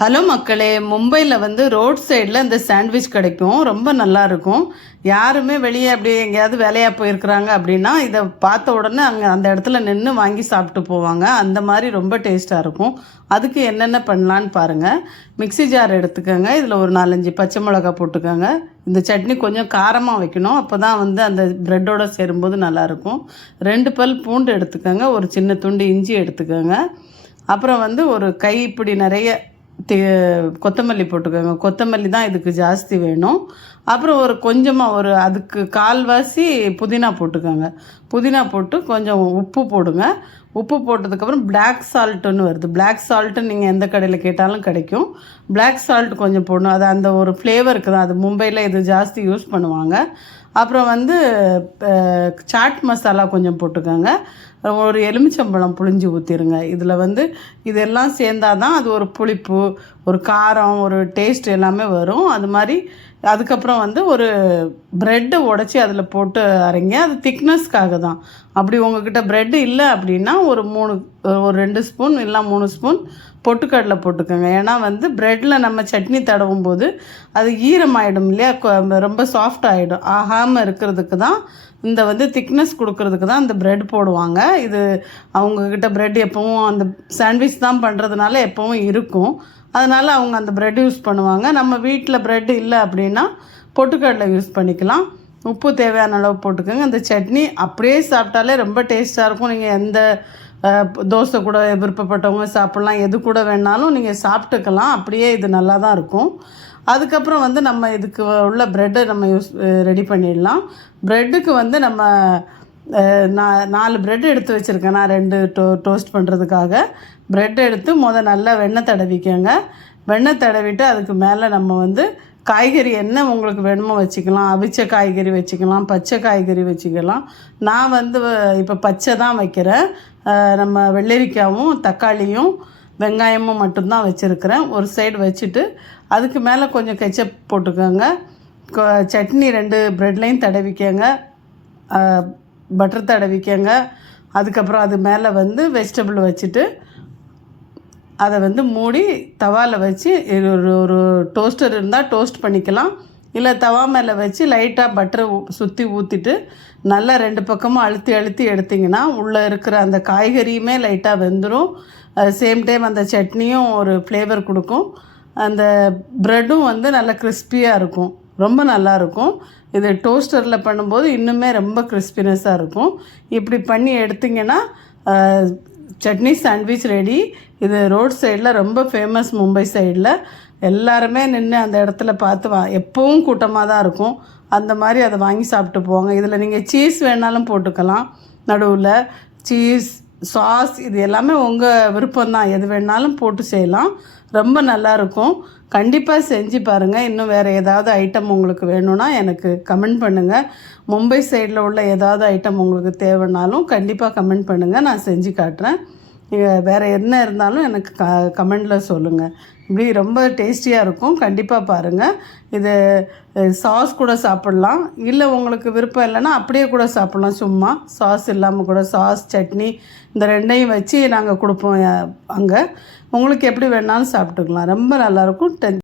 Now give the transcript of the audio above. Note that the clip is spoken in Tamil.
ஹலோ மக்களே, மும்பையில் வந்து ரோட் சைடில் இந்த சாண்ட்விச் கிடைக்கும். ரொம்ப நல்லாயிருக்கும். யாருமே வெளியே அப்படியே எங்கேயாவது வேலையாக போயிருக்கிறாங்க அப்படின்னா இதை பார்த்த உடனே அங்கே அந்த இடத்துல நின்று வாங்கி சாப்பிட்டு போவாங்க. அந்த மாதிரி ரொம்ப டேஸ்ட்டாக இருக்கும். அதுக்கு என்னென்ன பண்ணலான்னு பாருங்கள். மிக்ஸி ஜார் எடுத்துக்கோங்க. இதில் ஒரு 4-5 பச்சை மிளகாய் போட்டுக்கோங்க. இந்த சட்னி கொஞ்சம் காரமாக வைக்கணும். அப்போ தான் வந்து அந்த ப்ரெட்டோடு சேரும்போது நல்லாயிருக்கும். 2 பல் பூண்டு எடுத்துக்கோங்க. ஒரு சின்ன துண்டு இஞ்சி எடுத்துக்கோங்க. அப்புறம் வந்து ஒரு கைப்பிடி நிறைய கொத்தமல்லி போட்டுக்கோங்க. கொத்தமல்லி தான் இதுக்கு ஜாஸ்தி வேணும். அப்புறம் ஒரு கொஞ்சமாக ஒரு அதுக்கு கால்வாசி புதினா போட்டுக்கோங்க. புதினா போட்டு கொஞ்சம் உப்பு போடுங்க. உப்பு போட்டதுக்கப்புறம் பிளாக் சால்ட்டுன்னு வருது. பிளாக் சால்ட்டு நீங்கள் எந்த கடையில் கேட்டாலும் கிடைக்கும். பிளாக் சால்ட் கொஞ்சம் போடணும். அது அந்த ஒரு ஃப்ளேவருக்கு தான். அது மும்பையில் இது ஜாஸ்தி யூஸ் பண்ணுவாங்க. அப்புறம் வந்து சாட் மசாலா கொஞ்சம் போட்டுக்கோங்க. ஒரு எலுமிச்சம்பழம் புழிஞ்சு ஊற்றிடுங்க. இதில் வந்து இதெல்லாம் சேர்ந்தால் தான் அது ஒரு புளிப்பு, ஒரு காரம், ஒரு டேஸ்ட் எல்லாமே வரும். அது மாதிரி அதுக்கப்புறம் வந்து ஒரு ப்ரெட்டை உடச்சி அதில் போட்டு அரைங்க. அது திக்னஸ்க்காக தான். அப்படி உங்கள்கிட்ட ப்ரெட்டு இல்லை அப்படின்னா ஒரு 2 ஸ்பூன் இல்லை 3 ஸ்பூன் பொட்டுக்கடலை போட்டுக்கோங்க. ஏன்னா வந்து ப்ரெட்டில் நம்ம சட்னி தடவும் போது அது ஈரமாயிடும் இல்லையா, ரொம்ப சாஃப்ட் ஆகிடும். ஆகாமல் இருக்கிறதுக்கு தான் இந்த வந்து திக்னஸ் கொடுக்கறதுக்கு தான் இந்த ப்ரெட் போடுவாங்க. இது அவங்கக்கிட்ட ப்ரெட் எப்போவும் அந்த சாண்ட்விச் தான் பண்ணுறதுனால எப்போவும் இருக்கும். அதனால் அவங்க அந்த ப்ரெட் யூஸ் பண்ணுவாங்க. நம்ம வீட்டில் ப்ரெட் இல்லை அப்படின்னா பொட்டுக்கடலை யூஸ் பண்ணிக்கலாம். உப்பு தேவையான அளவு போட்டுக்கோங்க. அந்த சட்னி அப்படியே சாப்பிட்டாலே ரொம்ப டேஸ்ட்டாக இருக்கும். நீங்கள் எந்த தோசை கூட விருப்பப்பட்டவங்க சாப்பிட்லாம், எது கூட வேணாலும் நீங்கள் சாப்பிட்டுக்கலாம். அப்படியே இது நல்லா தான் இருக்கும். அதுக்கப்புறம் வந்து நம்ம இதுக்கு உள்ள ப்ரெட்டை நம்ம ரெடி பண்ணிடலாம். ப்ரெட்டுக்கு வந்து நம்ம 4 ப்ரெட் எடுத்து வச்சுருக்கேன். நான் 2 டோஸ்ட் பண்ணுறதுக்காக ப்ரெட் எடுத்து நல்லா வெண்ணெய் தடவிக்கோங்க. வெண்ணெய் தடவிட்டு அதுக்கு மேலே நம்ம வந்து காய்கறி என்ன உங்களுக்கு வேணுமோ வச்சுக்கலாம். அவிச்ச காய்கறி வச்சுக்கலாம், பச்சை காய்கறி வச்சுக்கலாம். நான் வந்து இப்போ பச்சை தான் வைக்கிறேன். நம்ம வெள்ளரிக்காயும் தக்காளியும் வெங்காயமும் மட்டும்தான் வச்சுருக்கிறேன். ஒரு சைடு வச்சுட்டு அதுக்கு மேலே கொஞ்சம் கெச்சப் போட்டுக்கோங்க. சட்னி 2 ப்ரெட்லையும் தடவிக்கோங்க. பட்டர் தடவிக்கோங்க. அதுக்கப்புறம் அது மேலே வந்து வெஜிடபிள் வச்சுட்டு அதை வந்து மூடி தவாவில் வச்சு ஒரு டோஸ்டர் இருந்தால் டோஸ்ட் பண்ணிக்கலாம். இல்லை தவா மேலே வச்சு லைட்டாக பட்டரை சுற்றி ஊற்றிட்டு நல்லா 2 பக்கமும் அழுத்தி அழுத்தி எடுத்திங்கன்னா உள்ளே இருக்கிற அந்த காய்கறியுமே லைட்டாக வெந்துடும். சேம் டைம் அந்த சட்னியும் ஒரு ஃப்ளேவர் கொடுக்கும். அந்த ப்ரெட்டும் வந்து நல்லா கிறிஸ்பியாக இருக்கும். ரொம்ப நல்லாயிருக்கும். இது டோஸ்டரில் பண்ணும்போது இன்னுமே ரொம்ப கிறிஸ்பினஸ்ஸாக இருக்கும். இப்படி பண்ணி எடுத்திங்கன்னா சட்னி சாண்ட்விச் ரெடி. இது ரோட் சைடில் ரொம்ப ஃபேமஸ். மும்பை சைடில் எல்லாருமே நின்று அந்த இடத்துல பார்த்து எப்போவும் கூட்டமாக தான் இருக்கும். அந்த மாதிரி அதை வாங்கி சாப்பிட்டு போவாங்க. இதில் நீங்கள் சீஸ் வேணாலும் போட்டுக்கலாம். நடுவில் சீஸ், சாஸ் இது எல்லாமே உங்கள் விருப்பம்தான். எது வேணாலும் போட்டு செய்யலாம். ரொம்ப நல்லாயிருக்கும். கண்டிப்பாக செஞ்சு பாருங்கள். இன்னும் வேறு ஏதாவது ஐட்டம் உங்களுக்கு வேணும்னா எனக்கு கமெண்ட் பண்ணுங்கள். மும்பை சைடில் உள்ள ஏதாவது ஐட்டம் உங்களுக்கு தேவைன்னாலும் கண்டிப்பாக கமெண்ட் பண்ணுங்கள். நான் செஞ்சு காட்டுறேன். வேறு என்ன இருந்தாலும் எனக்கு கமெண்டில் சொல்லுங்கள். இப்படி ரொம்ப டேஸ்டியாக இருக்கும். கண்டிப்பாக பாருங்கள். இது சாஸ் கூட சாப்பிட்லாம். இல்லை உங்களுக்கு விருப்பம் இல்லைன்னா அப்படியே கூட சாப்பிட்லாம். சும்மா சாஸ் இல்லாமல் கூட சாஸ், சட்னி இந்த 2ஐயும் வச்சு நாங்கள் கொடுப்போம் அங்கே. உங்களுக்கு எப்படி வேணாலும் சாப்பிட்டுக்கலாம். ரொம்ப நல்லாயிருக்கும்.